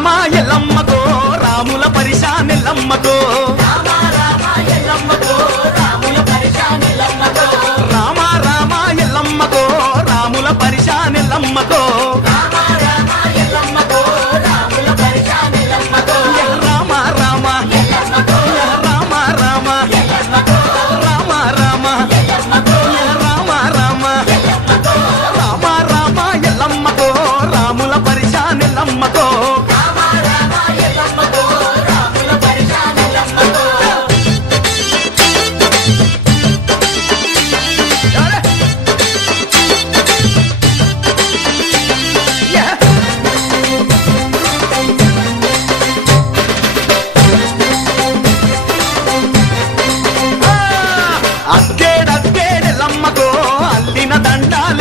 ఎల్లమ్మకో రాముల పరిశాన్ ఎల్లమ్మకో రామ రామ ఎల్లమ్మకో రాముల పరిశాన్ ఎల్లమ్మకో రామ రామ ఎల్లమ్మకో రాముల పరిశాన్ ఎల్లమ్మకో రామ రామ ఎల్లమ్మకో రాముల పరిశాన్ ఎల్లమ్మకో రామ రామ ఎల్లమ్మకో రామ రామ ఎల్లమ్మకో రామ రామ ఎల్లమ్మకో రామ రామ ఎల్లమ్మకో రామ రామ ఎల్లమ్మకో రాముల పరిశాన్ ఎల్లమ్మకో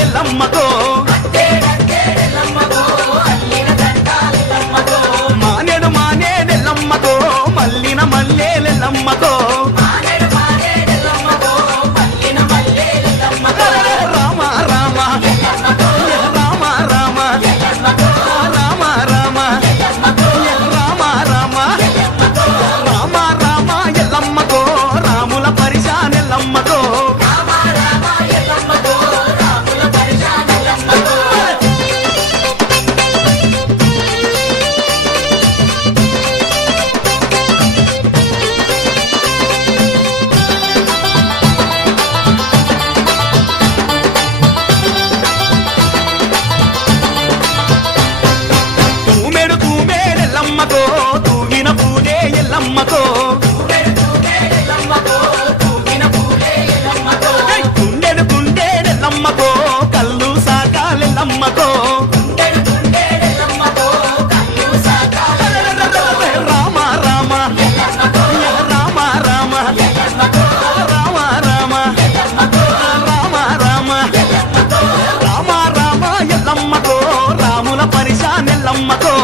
ఎల్లమ్మకో మానేడు మానేడెల్లమ్మకో మల్లిన మల్లేలెల్లమ్మకో రామ రామ రామ రామ రామ రామ రామ రామ రామ రామ ఎల్లమ్మకో రాముల పరిశాన్ ఎల్లమ్మకో తూగిన పూలే ఎల్లమ్మకో గుండెడు గుండెడెల్లమ్మకో కల్లు సాకాలెల్లమ్మకో రామ రామ రామ రామ రామ రామ రామ రామ రామ రామ ఎల్లమ్మకో రాముల పరిశాన్ ఎల్లమ్మకో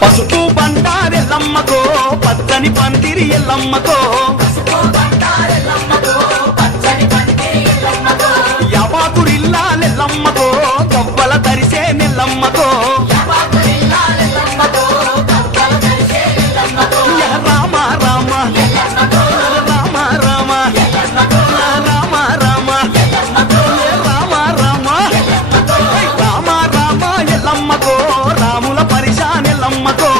పసుపు బండారెల్లమ్మకో పచ్చని పందిరి ఎల్లమ్మకో యాపాకురిల్లాలెల్లమ్మకో గవ్వల తరిసే నెల్లమ్మకో రామ రామ రామ రామ రామ రామ రామ రామ రామ రామ ఎల్లమ్మకో రాముల పరిశాన్ ఎల్లమ్మకో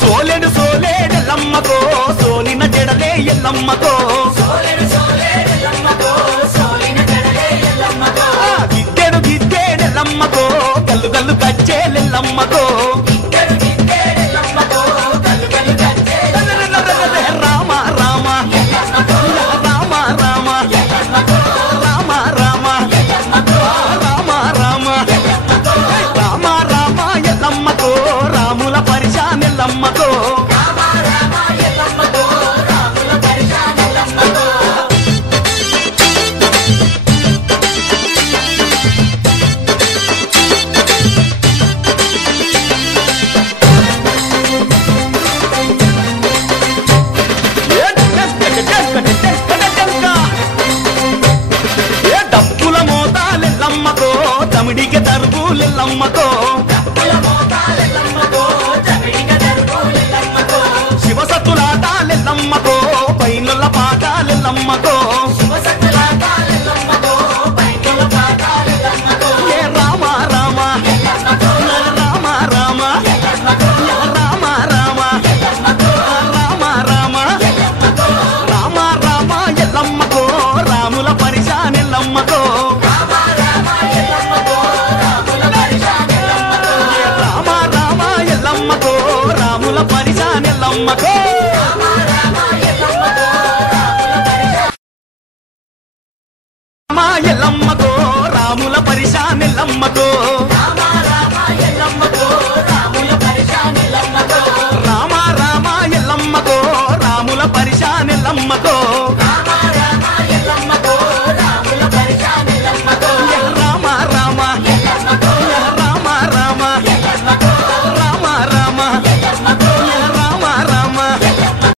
సోలెడు సోలేడెల్లమ్మకో సోలిన జడలే ఎల్లమ్మకో గిద్దెడు గిద్దెడెల్లమ్మకో గల్లు గల్లు కచ్చేలెల్లమ్మకో